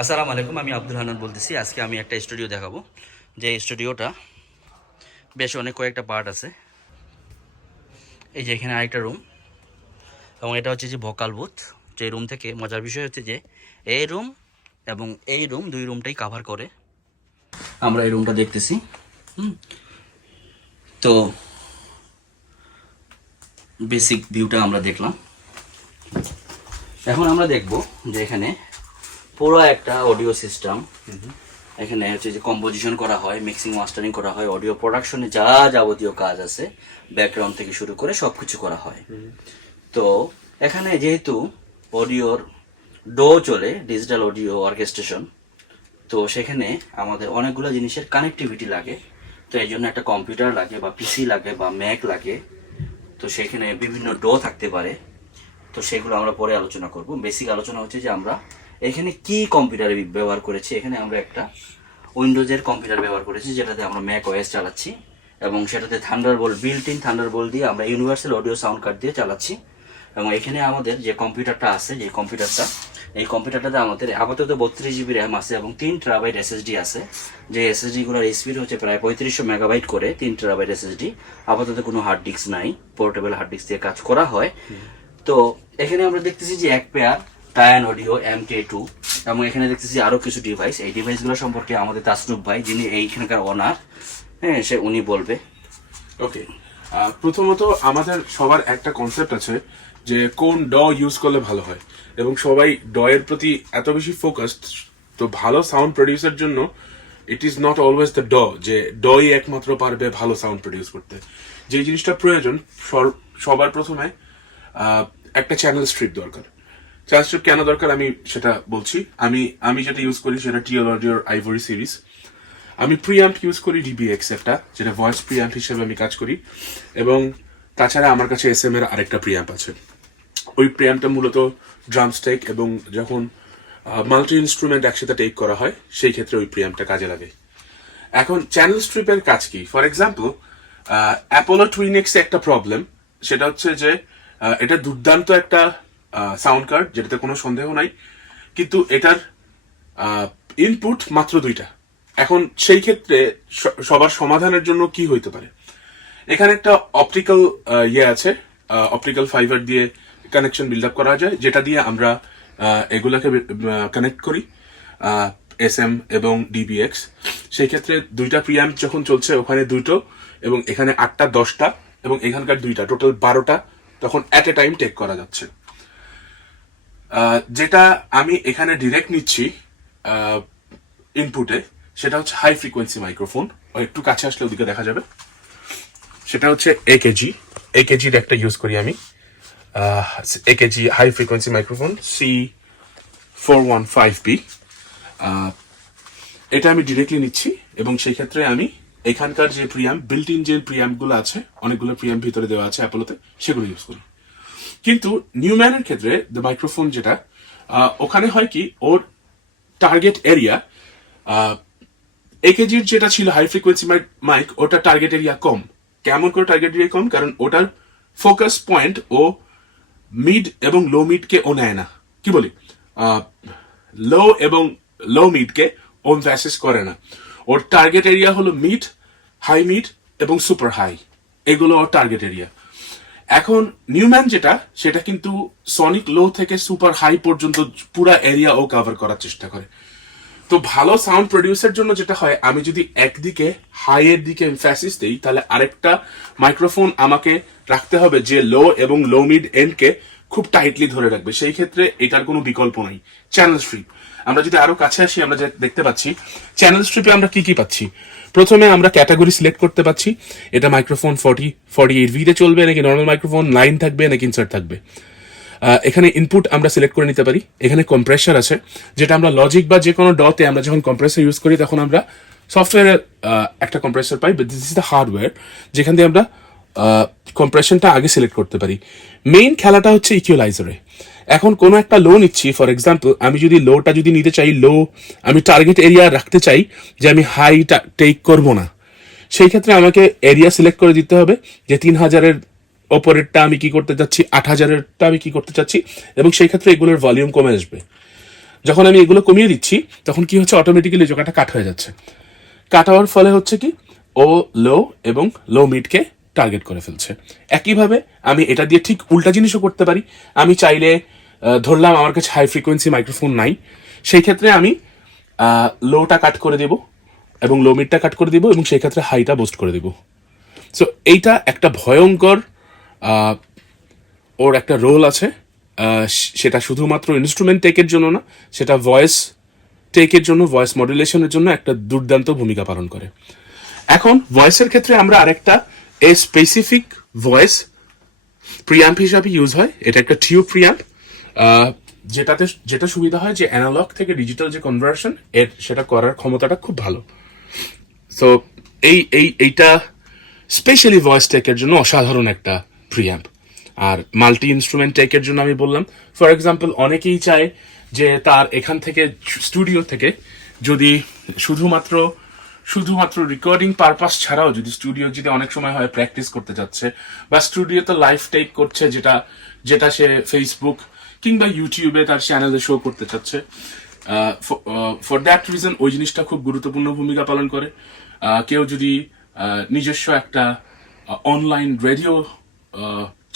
আসসালামু আলাইকুম, আমি আব্দুল হান্নান বলতেছি। আজকে আমি একটা স্টুডিও দেখাবো, যে স্টুডিওটা বেশ অনেক কয়েকটা পার্ট আছে। এই যে এখানে আরেকটা রুম, এবং এটা হচ্ছে যে ভোকাল বুথ। যে রুম থেকে মজার বিষয় হচ্ছে যে এই রুম এবং এই রুম, দুই রুমটাই কাভার করে। আমরা এই রুমটা দেখতেছি। তো বেসিক ভিউটা আমরা দেখলাম। এখন আমরা দেখব যে এখানে পুরো একটা অডিও সিস্টেম। এখানে হচ্ছে যে কম্পোজিশন করা হয়, মিক্সিং মাস্টারিং করা হয়, অডিও প্রোডাকশনে যা যাবতীয় কাজ আছে ব্যাকগ্রাউন্ড থেকে শুরু করে সব কিছু করা হয়। তো এখানে যেহেতু অডিওর ডো চলে, ডিজিটাল অডিও অর্কেস্ট্রেশন, তো সেখানে আমাদের অনেকগুলো জিনিসের কানেক্টিভিটি লাগে। তো এই জন্য একটা কম্পিউটার লাগে বা পিসি লাগে বা ম্যাক লাগে। তো সেখানে বিভিন্ন ডো থাকতে পারে। তো সেগুলো আমরা পরে আলোচনা করব। বেসিক আলোচনা হচ্ছে যে আমরা এখানে কি কম্পিউটার ব্যবহার করেছি। এখানে আমরা একটা উইন্ডোজের কম্পিউটার ব্যবহার করেছি, যেটাতে আমরা ম্যাক ওএস চালাচ্ছি, এবং সেটাতে থান্ডারবোল্ট, বিল্ট ইন থান্ডারবোল্ট দিয়ে আমরা ইউনিভার্সাল অডিও সাউন্ড কার্ড দিয়ে চালাচ্ছি। এবং এখানে আমাদের যে কম্পিউটারটা আছে, এই কম্পিউটারটাতে আমাদের আপাতত 32 GB র্যাম আছে এবং 3 TB এসএসডি আছে। যে এসএসডিগুলোর স্পিড হচ্ছে প্রায় 3500 মেগাবাইট করে। 3 TB এসএসডি, আপাতত কোনো হার্ড ডিস্ক নাই, পোর্টেবল হার্ড ডিস্ক দিয়ে কাজ করা হয়। তো এখানে আমরা দেখতেছি যে এক পেয়ার টায়ান অডিও MK2, এবং এখানে দেখতেছি আরো কিছু ডিভাইস। এই ডিভাইসগুলো সম্পর্কে আমাদের তাসনুফ ভাই, যিনি এইখানকার ওনার, হ্যাঁ, উনি বলবে। ওকে, প্রথমত আমাদের সবার একটা কনসেপ্ট আছে যে কোন ড ইউজ করলে ভালো হয়, এবং সবাই ড এর প্রতি এত বেশি ফোকাসড। তো ভালো সাউন্ড প্রডিউসের জন্য it is not always the ড, যে ডই একমাত্র পারবে ভালো সাউন্ড প্রডিউস করতে। যে জিনিসটা প্রয়োজন, সবার প্রথমে একটা চ্যানেল স্ট্রিপ দরকার। চ্যানেল স্ট্রিপ কেন দরকার আমি সেটা বলছি। আমি যেটা ইউজ করি সেটা টিএল অডিওর আইভরি সিরিজ। আমি প্রিঅ্যাম্প ইউজ করি ডিবিএক্স একটা, যেটা ভয়েস প্রিঅ্যাম্প হিসেবে আমি কাজ করি। এবং তাছাড়া আমার কাছে এসএম এর আরেকটা প্রিঅ্যাম্প আছে। ওই প্রিঅ্যাম্পটা মূলত ড্রামস্টেক, এবং যখন মাল্টি ইনস্ট্রুমেন্ট একসাথে টেক করা হয় সেই ক্ষেত্রে ওই প্রিঅ্যাম্পটা কাজে লাগে। এখন চ্যানেল স্ট্রিপের কাজ কি? ফর এক্সাম্পল, অ্যাপোলো টুইনেক্স একটা প্রবলেম, সেটা হচ্ছে যে এটা দুর্দান্ত একটা সাউন্ড কার্ড, যেটাতে কোনো সন্দেহ নাই, কিন্তু এটার ইনপুট মাত্র 2টা। এখন সেই ক্ষেত্রে সবার সমাধানের জন্য কি হইতে পারে? এখানে একটা অপটিক্যাল আছে, অপটিক্যাল ফাইবার দিয়ে কানেকশন বিল্ড আপ করা যায়, যেটা দিয়ে আমরা এগুলাকে কানেক্ট করি, এসএম এবং ডিবিএক্স। সেই ক্ষেত্রে 2টা প্রিঅ্যাম্প যখন চলছে, ওখানে 2টো, এবং এখানে 8টা, 10টা, এবং এখানকার 2টা, টোটাল 12টা তখন অ্যাট এ টাইম টেক করা যাচ্ছে। যেটা আমি এখানে ডিরেক্ট নিচ্ছি ইনপুটে, সেটা হচ্ছে হাই ফ্রিকোয়েন্সি মাইক্রোফোন। একটু কাছে আসলে ওদিকে দেখা যাবে। সেটা হচ্ছে একেজির একটা ইউজ করি আমি, AKG high frequency microphone C415B। এটা আমি ডিরেক্টলি নিচ্ছি, এবং সেই ক্ষেত্রে আমি এখানকার যে প্রিঅ্যাম্প, বিল্ট ইন যে প্রিঅ্যাম্প গুলো আছে, অনেকগুলো প্রিঅ্যাম্প ভিতরে দেওয়া আছে অ্যাপোলোতে, সেগুলো ইউজ করি। কিন্তু নিউম্যানের ক্ষেত্রে দ্য মাইক্রোফোন যেটা, ওখানে হয় কি, ওর টার্গেট এরিয়া, একেজির যেটা ছিল হাই ফ্রিকোয়েন্সি মাইক, ওটা টার্গেট এরিয়া কম। কেমন করে টার্গেট এরিয়া কম? কারণ ওটার ফোকাস পয়েন্ট ও মিড এবং লো মিডকে ও নেয় না। কি বলি, লো এবং লো মিডকে ও ভ্যাসেস করে না। ওর টার্গেট এরিয়া হলো মিড, হাই মিড এবং সুপার হাই, এগুলো ওর টার্গেট এরিয়া। এখন নিউম্যান যেটা, সেটা কিন্তু সনিক লো থেকে সুপার হাই পর্যন্ত পুরা এরিয়া ও কভার করার চেষ্টা করে। তো ভালো সাউন্ড প্রডিউসের জন্য যেটা হয়, আমি যদি একদিকে হাই এর দিকে এমফ্যাসিস দেই, তাহলে আরেকটা মাইক্রোফোন আমাকে রাখতে হবে যে লো এবং লো মিড এন্ডকে খুব টাইটলি ধরে রাখবে। সেই ক্ষেত্রে এটার কোনো বিকল্প নাই, চ্যানেল স্ট্রিপ। আমরা যদি আরো কাছে আসি, আমরা দেখতে পাচ্ছি চ্যানেল স্ট্রিপে আমরা কি কি পাচ্ছি। প্রথমে আমরা ক্যাটাগরি সিলেক্ট করতে পাচ্ছি, এটা মাইক্রোফোন 48V তে চলবে নাকি নর্মাল মাইক্রোফোন, লাইন থাকবে নাকি ইনসার্ট থাকবে। এখানে ইনপুট আমরা সিলেক্ট করে নিতে পারি। এখানে কম্প্রেসার আছে, যেটা আমরা লজিক বা যে কোনো ডতে আমরা যখন কম্প্রেসার ইউজ করি, তখন আমরা সফটওয়্যারের একটা compressor pi, but this is the hardware, যেখান দিয়ে আমরা কম্প্রেশনটা আগে সিলেক্ট করতে পারি। মেইন খেলাটা হচ্ছে ইকুয়ালাইজারে। এখন কোনো একটা লো নিচ্ছি, ফর এক্সাম্পল আমি যদি লোটা যদি নিতে চাই, লো আমি টার্গেট এরিয়া রাখতে চাই যে আমি হাইটা টেক করব না, সেই ক্ষেত্রে আমাকে এরিয়া সিলেক্ট করে দিতে হবে যে 3000-এর ওপরেরটা আমি কি করতে চাচ্ছি, 8000-এরটা আমি কি করতে চাচ্ছি, এবং সেই ক্ষেত্রে এগুলোর ভলিউম কমে আসবে। যখন আমি এগুলো কমিয়ে দিচ্ছি তখন কি হচ্ছে, অটোমেটিক্যালি জায়গাটা কাট হয়ে যাচ্ছে। কাট হওয়ার ফলে হচ্ছে কি, ও লো এবং লো মিডকে টার্গেট করে ফেলছে। একইভাবে আমি এটা দিয়ে ঠিক উল্টা জিনিসও করতে পারি। আমি চাইলে ধরলাম আমার কাছে হাই ফ্রিকোয়েন্সি মাইক্রোফোন নাই, সেই ক্ষেত্রে আমি লোটা কাট করে দেব এবং লো মিডটা কাট করে দিব এবং সেই ক্ষেত্রে হাইটা বুস্ট করে দেব। সো এইটা একটা ভয়ঙ্কর ওর একটা রোল আছে। সেটা শুধুমাত্র ইনস্ট্রুমেন্ট টেকের জন্য না, সেটা ভয়েস টেকের জন্য, ভয়েস মডুলেশনের জন্য একটা দুর্দান্ত ভূমিকা পালন করে। এখন ভয়েসের ক্ষেত্রে আমরা আরেকটা স্পেসিফিক ভয়েস প্রিয়াম্প হিসাবে ইউজ হয়। এটা একটা টিউব প্রিয়াম্প, যেটা সুবিধা হয় যে অ্যানালগ থেকে ডিজিটাল যে কনভার্সন সেটা করার ক্ষমতাটা খুব ভালো। সো এইটা স্পেশালি ভয়েস টেকের জন্য অসাধারণ একটা প্রিয়াম্প। আর মাল্টি ইনস্ট্রুমেন্ট টেকের জন্য আমি বললাম, ফর এক্সাম্পল অনেকেই চায় যে তার এখান থেকে স্টুডিও থেকে যদি শুধুমাত্র রেকর্ডিং পারপাস ছাড়াও যদি স্টুডিও যদি অনেক সময় হয় প্র্যাকটিস করতে যাচ্ছে বা স্টুডিওতে লাইভ টেক করছে, যেটা সে ফেসবুক কিংবা ইউটিউবে তার চ্যানেলে শো করতে চাচ্ছে, ফর দ্যাট রিজন ওই জিনিসটা খুব গুরুত্বপূর্ণ ভূমিকা পালন করে। কেউ যদি নিজস্ব একটা অনলাইন রেডিও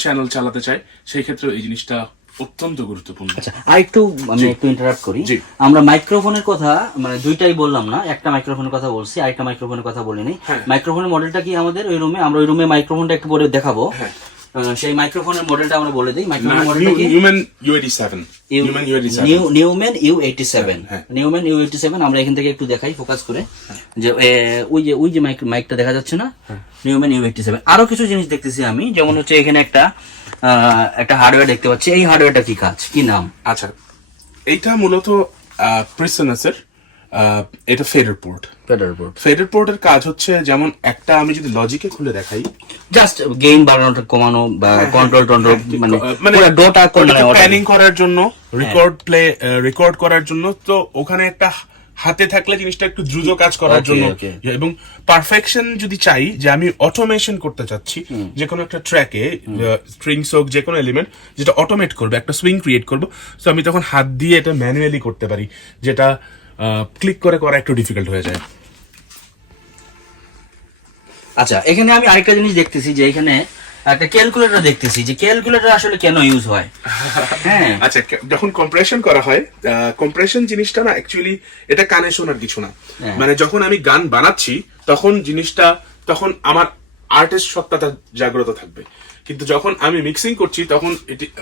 চ্যানেল চালাতে চায়, সেই ক্ষেত্রে এই জিনিসটা অত্যন্ত গুরুত্বপূর্ণ। আচ্ছা, আর একটু আমি একটু ইন্টারাপ্ট করি। আমরা মাইক্রোফোনের কথা মানে দুইটাই বললাম না, একটা মাইক্রোফোনের কথা বলছি, আরেকটা মাইক্রোফোনের কথা বলিনি। মাইক্রোফোনের মডেলটা কি আমাদের ওই রুমে, আমরা ওই রুমে মাইক্রোফোনটা একটু পরে দেখাবো। সেই মাইক্রোফোনের মডেলটা আমরা বলে দিই। মাইক্রোফোনের মডেলটা কি? Neumann U87। নিউম্যান U87 আমরা এখান থেকে একটু দেখাই ফোকাস করে, যে ওই যে মাইকটা দেখা যাচ্ছে না, নিউম্যান U87। আরো কিছু জিনিস দেখতেছি আমি, যেমন হচ্ছে এখানে একটা হার্ডওয়্যার দেখতে পাচ্ছি। এই হার্ডওয়্যারটা কি নাম? আচ্ছা, এইটা মূলত প্রিসনাসের এটা ফেডার পোর্টের কাজ হচ্ছে, যেমন একটা আমি যদি লজিকে খুলে দেখাই, জাস্ট গেইন বাড়ানো কমানো বা কন্ট্রোল মানে ডটা প্ল্যানিং করার জন্য, রেকর্ড করার জন্য। তো ওখানে একটা হাতে থাকলে জিনিসটা একটু দ্রুত কাজ করার জন্য, এবং পারফেকশন যদি চাই, যে আমি অটোমেশন করতে চাচ্ছি যে কোনো একটা ট্র্যাকে, স্ট্রিংস হোক, যে কোনো এলিমেন্ট যেটা অটোমেট করবে, একটা সুইং ক্রিয়েট করবো, তো আমি তখন হাত দিয়ে এটা ম্যানুয়ালি করতে পারি, যেটা ক্লিক করে করা একটু ডিফিকাল্ট হয়ে যায়। আচ্ছা, এখানে আমি আরেকটা জিনিস দেখতেছি, যে এখানে একটা ক্যালকুলেটর দেখতেছি, যে ক্যালকুলেটর আসলে কেন ইউজ হয়? হ্যাঁ, আচ্ছা, যখন কম্প্রেশন করা হয়, কম্প্রেশন জিনিসটা না অ্যাকচুয়ালি এটা কানে শোনার কিছু না। মানে যখন আমি গান বানাচ্ছি তখন আমার আর্টিস্ট সত্তাটা জাগ্রত থাকবে, কিন্তু যখন আমি মিক্সিং করছি তখন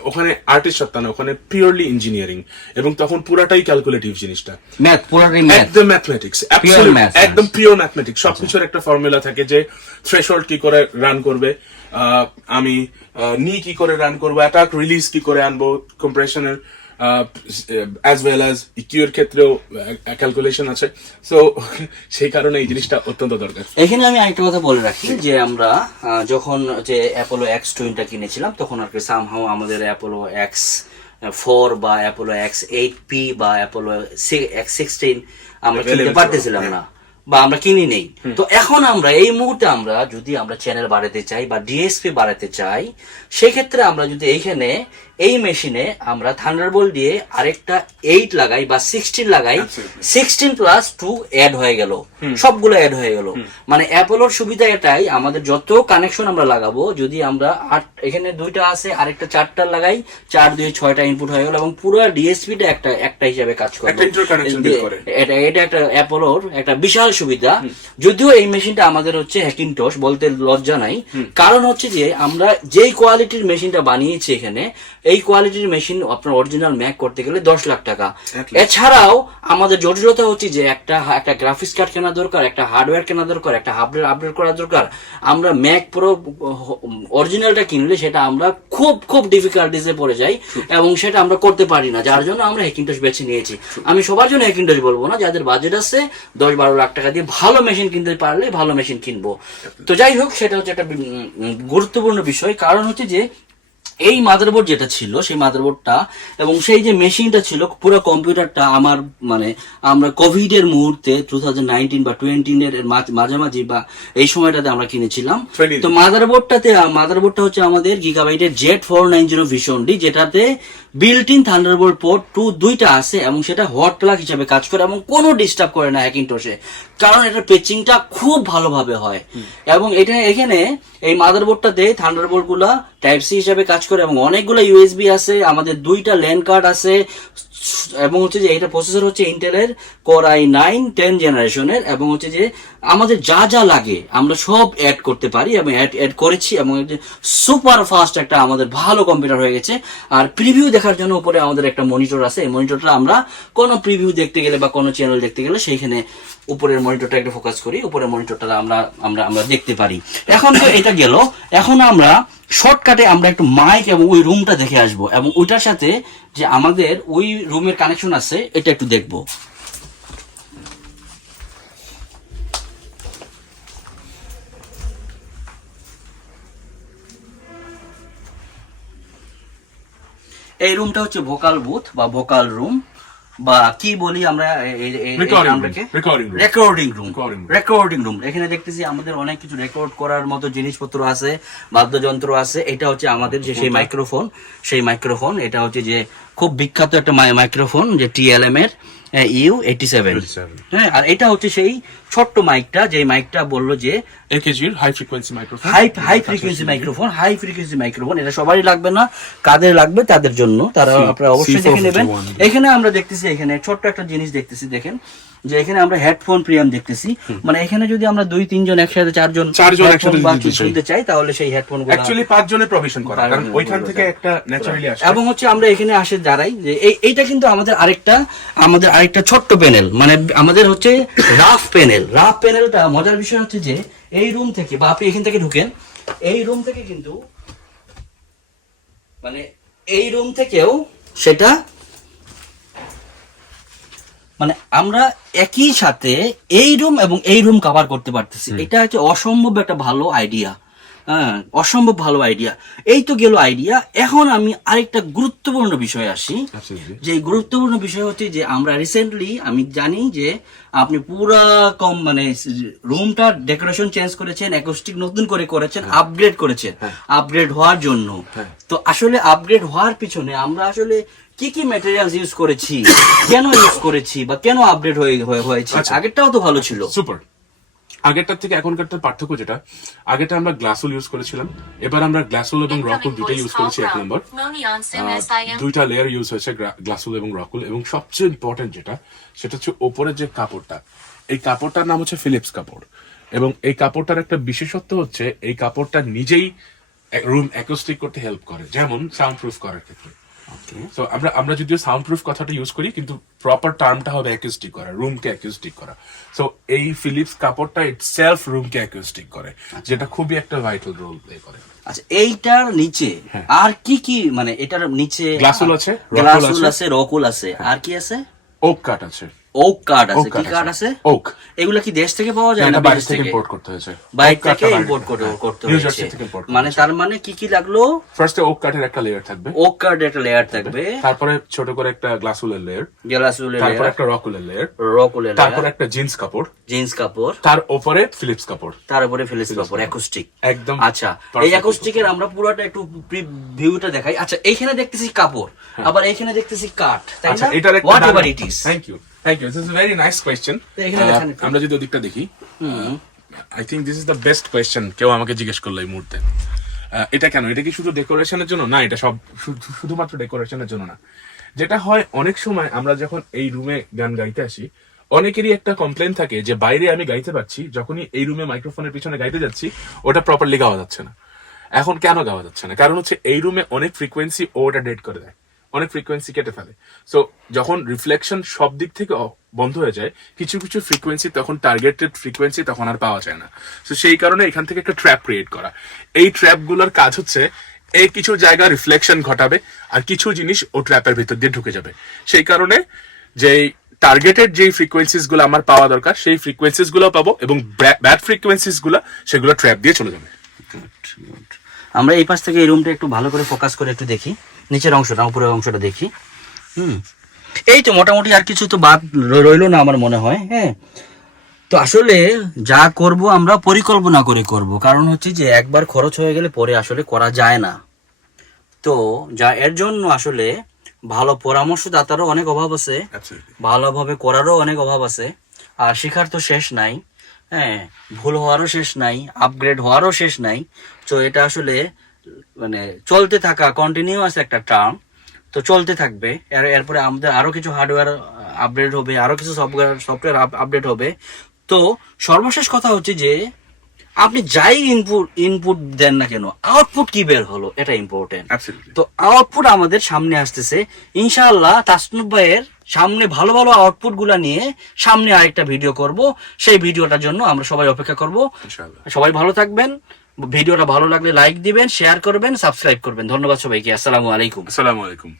ওখানে আর্টিস্ট সত্তা না, ওখানে পিওরলি ইঞ্জিনিয়ারিং, এবং তখন পুরাটাই ক্যালকুলেটিভ জিনিসটা, একদম ম্যাথমেটিক্স, একদম পিওর ম্যাথমেটিক্স। সবকিছুর একটা ফর্মুলা থাকে, যে থ্রেশহোল্ড কি করে রান করবে, আমি নি কি করে রান করবো, অ্যাটাক রিলিজ কি করে আনবো, কম্প্রেশনের অ্যাজ ওয়েল অ্যাজ ইকিউ এর ক্ষেত্রেও ক্যালকুলেশন আছে। সো সেই কারণে এই জিনিসটা অত্যন্ত দরকার। এখানে আমি আরেকটা কথা বলে রাখি, যে আমরা যখন যে অ্যাপোলো X20 কিনেছিলাম, তখন আর কি সামহাও আমাদের অ্যাপোলো X4 বা অ্যাপোলো X8P বা অ্যাপোলো X16 আমরা কিনতে পারতেছিলাম না, বা আমরা কিনি নেই। তো এখন আমরা এই মুহূর্তে যদি আমরা চ্যানেল বাড়াতে চাই বা ডিএসপি বাড়াতে চাই, সেক্ষেত্রে আমরা যদি এইখানে এই মেশিনে আমরা থান্ডারবোল্ট দিয়ে আরেকটা 8 লাগাই বা 16 লাগাই, 16+2 অ্যাড হয়ে গেল, সবগুলো অ্যাড হয়ে গেল। মানে অ্যাপোলোর সুবিধা এটাই, আমাদের যত কানেকশন আমরা লাগাবো, যদি আমরা এখানে 2টা আছে, আরেকটা 4টা লাগাই, 4 2 6টা ইনপুট হয়ে গেল, এবং পুরো ডিএসপিটা একটা হিসাবে কাজ করবে। এটা একটা অ্যাপোলোর একটা বিশাল সুবিধা। যদিও এই মেশিনটা আমাদের হচ্ছে হ্যাকিনটস, বলতে লজ্জা নাই, কারণ হচ্ছে যে আমরা যেই কোয়ালিটির মেশিনটা বানিয়েছি এখানে, এই কোয়ালিটির মেশিন আপনার অরিজিনাল ম্যাক করতে গেলে 10 লাখ টাকা। এছাড়াও আমাদের জটিলতা হচ্ছে যে একটা গ্রাফিক্স কার্ড কেনা দরকার, একটা হার্ডওয়্যার কেনা দরকার, একটা হার্ডওয়্যার আপডেট করা দরকার। আমরা ম্যাক প্রো অরিজিনালটা কিনলে সেটা আমরা খুব ডিফিকাল্টিসে পড়ে যাই, এবং সেটা আমরা করতে পারি না, যার জন্য আমরা হ্যাকিনটস বেছে নিয়েছি। আমি সবার জন্য হ্যাকিনটস বলবো না, যাদের বাজেট আছে 10-12 লাখ টাকা দিয়ে ভালো মেশিন কিনতে পারলে ভালো মেশিন কিনবো। তো যাই হোক, সেটা হচ্ছে একটা গুরুত্বপূর্ণ বিষয়। কারণ হচ্ছে যে এই মাদারবোর্ড যেটা ছিল, সেই মাদারবোর্ডটা এবং সেই যে মেশিনটা ছিল, পুরো কম্পিউটারটা আমার মানে আমরা কোভিড এর মুহূর্তে 2019 বা 20 এর মাঝামাঝি বা এই সময়টাতে আমরা কিনেছিলাম। তো মাদারবোর্ডটা হচ্ছে আমাদের গিগাবাইটের Z490 ভিশন ডি, যেটাতে বিল্ট ইন থান্ডারবোল্ট পোর্ট 2 দুইটা আছে এবং সেটা হট প্লাগ হিসেবে কাজ করে এবং কোনো ডিস্টার্ব করে না হ্যাকিংটোশে, কারণ এটা পেচিংটা খুব ভালোভাবে হয়। এবং এটা এখানে এই মাদারবোর্ডটাতে থান্ডারবোল্ট গুলা টাইপ সি হিসেবে কাজ করে এবং অনেকগুলো ইউএসবি আছে, আমাদের 2টা ল্যান্ড কার্ড আছে, এবং হচ্ছে যে এটা প্রসেসর হচ্ছে ইন্টেলের কোর i9 10 জেনারেশনের, এবং হচ্ছে যে আমাদের যা যা লাগে আমরা সব অ্যাড করতে পারি এবং অ্যাড করেছি, এবং সুপার ফাস্ট একটা আমাদের ভালো কম্পিউটার হয়ে গেছে। আর প্রিভিউ দেখার জন্য উপরে আমাদের একটা মনিটর আছে, এই মনিটরটা আমরা কোনো প্রিভিউ দেখতে গেলে বা কোনো চ্যানেল দেখতে গেলে সেইখানে উপরের মনিটরটা একটু ফোকাস করি, উপরের মনিটরটা আমরা আমরা আমরা দেখতে পারি। এখন তো এটা গেল, এখন আমরা শর্টকাটে আমরা একটু মাইক এবং ওই রুমটা দেখে আসবো, এবং ওইটার সাথে যে আমাদের ওই রুমের কানেকশন আছে এটা একটু দেখবো। এই রুমটা হচ্ছে ভোকাল বুথ বা ভোকাল রুম বা কি বলি আমরা, রেকর্ডিং রুম। এখানে দেখতেছি আমাদের অনেক কিছু রেকর্ড করার মতো জিনিসপত্র আছে, বাদ্যযন্ত্র আছে। এটা হচ্ছে আমাদের যে সেই মাইক্রোফোন, এটা হচ্ছে যে খুব বিখ্যাত একটা মাইক্রোফোন, যে TLM এর U87। হ্যাঁ, আর এটা হচ্ছে সেই ছোট্ট মাইকটা, যে মাইকটা বললো যে AKG'র হাই ফ্রিকোয়েন্সি মাইক্রোফোন। এটা সবারই লাগবে না, কাদের লাগবে তাদের জন্য, তারা আপনারা অবশ্যই দেখে নেবেন। এখানে আমরা দেখতেছি, এখানে ছোট্ট একটা জিনিস দেখতেছি, দেখেন যে এখানে আমরা হেডফোন প্রিয়াম দেখতেছি, মানে এখানে যদি আমরা 2-3 জন একসাথে চারজন একসাথে শুনতে চাই তাহলে সেই হেডফোন গুলো অ্যাকচুয়ালি 5 জনের প্রভিশন করা, কারণ ওইখান থেকে একটা ন্যাচারালি আসে। এবং হচ্ছে আমরা এখানে আসে দাঁড়াই যে এইটা কিন্তু আমাদের আরেকটা ছোট্ট প্যানেল, মানে আমাদের হচ্ছে রাফ প্যানেলটা। মজার বিষয় হচ্ছে যে এই রুম থেকে বা আপনি এখান থেকে ঢুকেন, এই রুম থেকে কিন্তু মানে এই রুম থেকেও সেটা মানে আমরা একই সাথে এই রুম এবং এই রুম কভার করতে পারতেছি। এটা হচ্ছে অসম্ভব একটা ভালো আইডিয়া, হ্যাঁ, অসম্ভব ভালো আইডিয়া। এই তো গেল আইডিয়া। এখন আমি আরেকটা গুরুত্বপূর্ণ বিষয় আসি, যে গুরুত্বপূর্ণ বিষয় হচ্ছে যে আমরা রিসেন্টলি আমি জানি যে আপনি পুরা মানে রুমটা ডেকোরেশন চেঞ্জ করেছেন, অ্যাকোস্টিক নতুন করে করেছেন, আপগ্রেড করেছেন, আপগ্রেড হওয়ার জন্য। তো আসলে আপগ্রেড হওয়ার পিছনে আমরা আসলে কি কি ম্যাটেরিয়ালস ইউজ করেছি, কেন ইউজ করেছি বা কেন আপডেট হয়েছে? আগেরটাও তো ভালো ছিল। সুপার। আগেরটার থেকে এখনকারটার পার্থক্য যেটা, আগেরটা আমরা গ্লাসউল ইউজ করেছিলাম, এবার আমরা গ্লাসউল এবং রকুল দুটোই ইউজ করেছি। 1 নম্বর 2টা লেয়ার ইউজ হয়েছে, গ্লাসউল এবং রকুল। এবং সবচেয়ে ইম্পর্টেন্ট যেটা, সেটা হচ্ছে ওপরের যে কাপড়টা, এই কাপড়টার নাম হচ্ছে ফিলিপস কাপড়। এবং এই কাপড়টার একটা বিশেষত্ব হচ্ছে এই কাপড়টা নিজেই রুম অ্যাকোস্টিক করতে হেল্প করে, যেমন সাউন্ড প্রুফ করার ক্ষেত্রে। সো আমরা যদিও সাউন্ড প্রুফ কথাটা ইউজ করি, কিন্তু প্রপার টার্মটা হবে অ্যাকুস্টিক করা, রুমকে অ্যাকুস্টিক করা। সো এই ফিলিপস কাপড়টা ইটসেলফ রুমকে অ্যাকুস্টিক করে, যেটা খুবই একটা ভাইটাল রোল প্লে করে। আচ্ছা, এইটার নিচে আর কি কি, মানে এটার নিচে গ্লাসউল আছে, রকুল আছে, আর কি আছে? ওক কাট আছে। ওক কার্ড আছে। কি কার্ড আছে? ওক। এগুলা কি দেশ থেকে পাওয়া যায় না বাইরে থেকে ইম্পোর্ট করতে হয়েছে? বাইরে থেকে ইম্পোর্ট করতে হয়েছে। মানে তার মানে কি কি লাগলো? ফার্স্টে ওক কার্ডের একটা লেয়ার থাকবে, ওক কার্ডের একটা লেয়ার থাকবে, তারপরে ছোট করে একটা গ্লাসউলের লেয়ার, তারপর একটা রকুলের লেয়ার, তারপর একটা জিন্স কাপড়, তার উপরে ফিলিপস কাপড়, অ্যাকোস্টিক একদম। আচ্ছা, এই অ্যাকোস্টিকের আমরা পুরোটা একটু ভিউটা দেখাই। আচ্ছা, এইখানে দেখতেছি কাপড়, আবার এইখানে দেখতেছি কাঠ, তাই না? Whatever it is. Thank you. This is a very nice question. আমরা যদি ওদিকটা দেখি, I think this is the best question কেউ আমাকে জিজ্ঞেস করলো এই মুহূর্তে। এটা কেন? এটা কি শুধু ডেকোরেশনের জন্য? না, এটা সব শুধুমাত্র ডেকোরেশনের জন্য না। যেটা হয় অনেক সময় আমরা যখন এই রুমে গান গাইতে আসি, অনেকেরই একটা কমপ্লেন থাকে যে বাইরে আমি গাইতে পারছি, যখনই এই রুমে মাইক্রোফোনের পিছনে গাইতে যাচ্ছি ওটা প্রপারলি গাওয়া যাচ্ছে না। এখন কেন গাওয়া যাচ্ছে না? কারণ হচ্ছে এই রুমে অনেক ফ্রিকোয়েন্সি ওটা ডেড করে দেয়, অনেক ফ্রিকোয়েন্সি কেটে ফেলে। সো যখন রিফ্লেকশন সব দিক থেকে বন্ধ হয়ে যায়, কিছু কিছু ফ্রিকোয়েন্সি তখন টার্গেটেড ফ্রিকোয়েন্সি তখন আর পাওয়া যায় না। সো সেই কারণে এখান থেকে একটা ট্র্যাপ ক্রিয়েট করা। এই ট্র্যাপ গুলোর কাজ হচ্ছে এই কিছু জায়গা রিফ্লেকশন ঘটাবে আর কিছু জিনিস ও ট্র্যাপের ভিতর দিয়ে ঢুকে যাবে। সেই কারণে যে টার্গেটেড যে ফ্রিকোয়েন্সিস গুলো আমার পাওয়া দরকার সেই ফ্রিকোয়েন্সিস গুলো পাবো, এবং ব্যাড ফ্রিকোয়েন্সিস গুলো সেগুলো ট্র্যাপ দিয়ে চলে যাবে। আমরা এই পাশ থেকে এই রুমটা একটু ভালো করে ফোকাস করে একটু দেখি, নিচের অংশটা উপরের অংশটা দেখি। এই তো মোটামুটি আর কিছু তো বাদ রইলো না আমার মনে হয়। হ্যাঁ, তো আসলে যা করব আমরা পরিকল্পনা করে করব, কারণ হচ্ছে যে একবার খরচ হয়ে গেলে পরে আসলে করা যায় না। তো যা এর জন্য আসলে ভালো পরামর্শদাতারও অনেক অভাব আছে, Absolutely. ভালোভাবে করারও অনেক অভাব আছে, আর শেখার তো শেষ নাই। হ্যাঁ, ভুল হওয়ারও শেষ নাই, আপগ্রেড হওয়ারও শেষ নাই। তো এটা আসলে মানে চলতে থাকা কন্টিনিউয়াস একটা টার্ম, তো চলতে থাকবে। এরপরে আমাদের আরো কিছু হার্ডওয়্যার আপডেট হবে, আরো কিছু সফটওয়্যার আপডেট হবে। তো সর্বশেষ কথা হচ্ছে যে আপনি যাই ইনপুট দেন না কেন, আউটপুট কি বের হলো এটা ইম্পর্টেন্ট। Absolutely. তো আউটপুট আমাদের সামনে আসতেছে ইনশাআল্লাহ। তাসনুফ ভাইয়ের সামনে ভালো ভালো আউটপুট গুলা নিয়ে সামনে আরেকটা ভিডিও করব। সেই ভিডিওটার জন্য আমরা সবাই অপেক্ষা করব। ইনশাআল্লাহ। সবাই ভালো থাকবেন। ভিডিওটা ভালো লাগলে লাইক দিবেন, শেয়ার করবেন, সাবস্ক্রাইব করবেন। ধন্যবাদ সবাইকে। আসসালামু আলাইকুম। আসসালামু আলাইকুম।